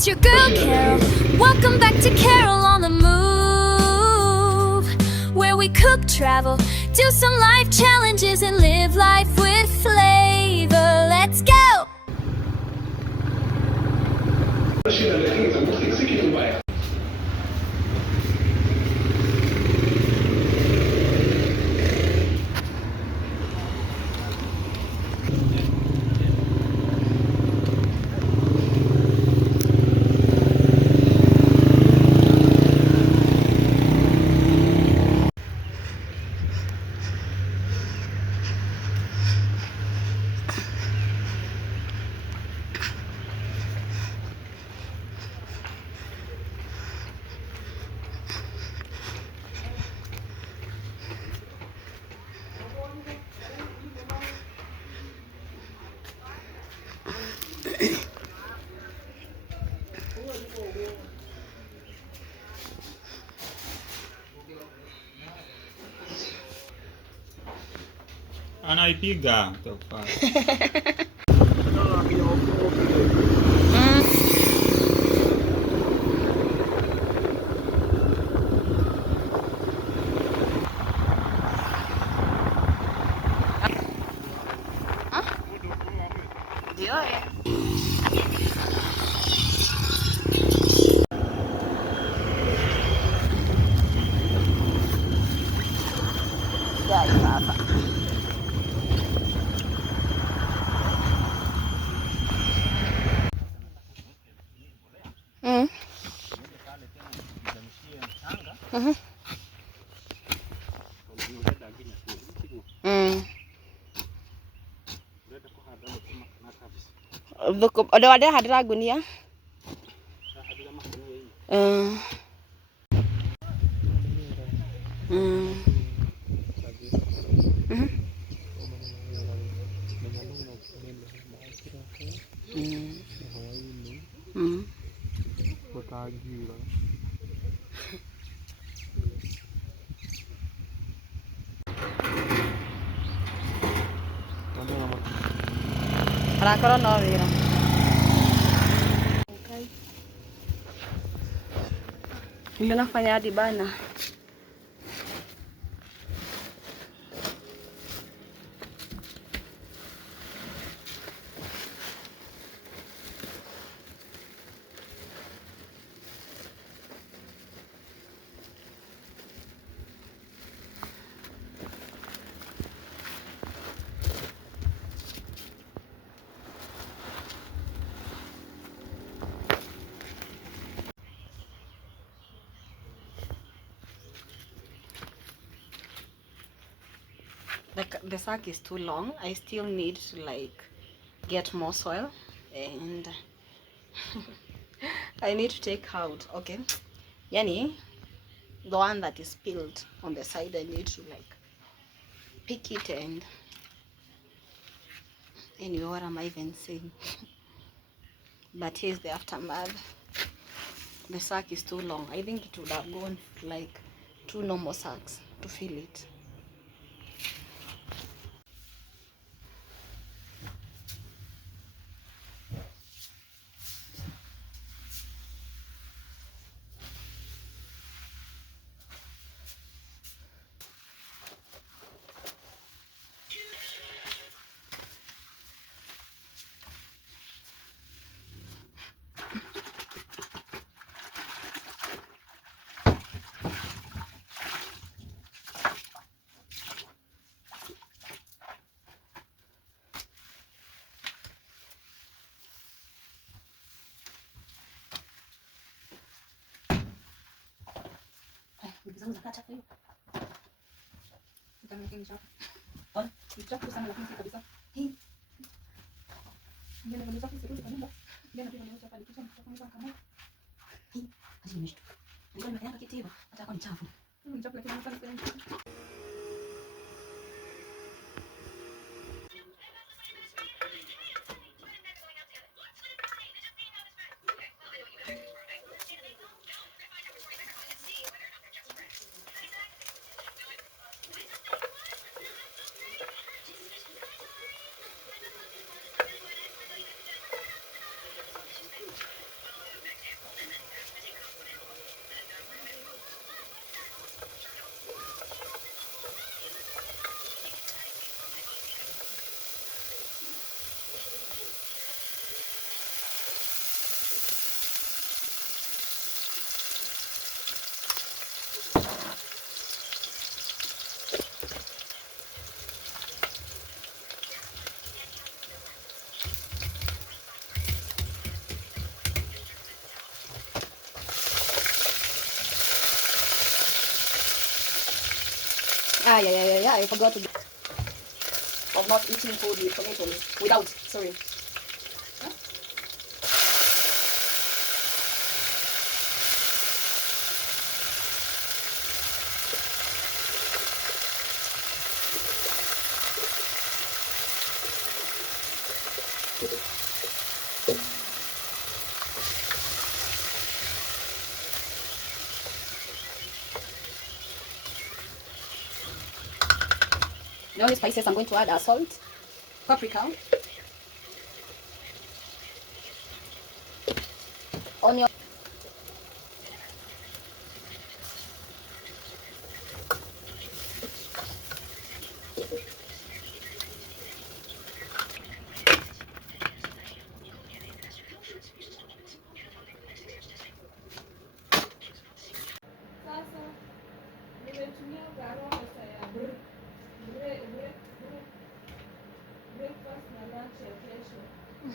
it's your girl Carol. Welcome back to Carol on the Move, where we cook, travel, do some life challenges, and live life with flavor. Let's go! Anaipiga tofa. Odo wade hadira gunia. Arakora no wira. Ndio nafanya hadi bana. The sack is too long. I still need to like get more soil and I need to take out, okay, yani the one that is spilled on the side, I need to like pick it and anyway, what am I even saying? But here's the aftermath. The sack is too long. I think it would have gone like 2 normal sacks to fill it. Zangu za kacha hiyo. Nitamwekea mchafu. Ona, mchafu sana lakini si kabisa. Hii. Ndio ndio safi sirudi kwa nyumba. Ndio ndio ndio hapa nikisha mtoka kama. Hii, kazi nimeshtuka. Ndio nimeenda kitiba, hata kwa mchafu. Mchafu lakini sana sana. Yeah, I forgot of not eating food with tomatoes. Without, sorry. Huh? Now the spices, I'm going to add salt, paprika, onion, Sasa nimetumia gharama pesa ya breakfast na lunch ya kesho.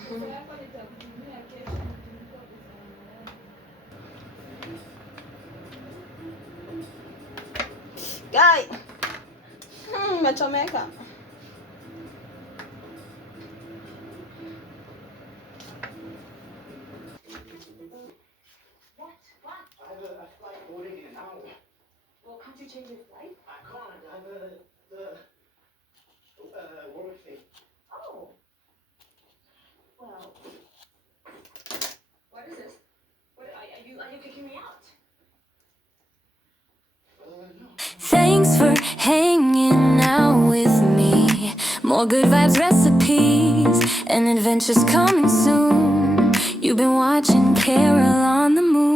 Pesa yako nitakutumia kesho nikiliko pesa ya mayai. guy. Imechomeka. I have a flight boarding in an hour. Well, can't you change your flight? I can't. I have work thing. Oh. Well. What is this? What are you kicking me out? No. Thanks for hanging out with me. More good vibes, recipes, and adventures coming soon. You've been watching Carol on the Move.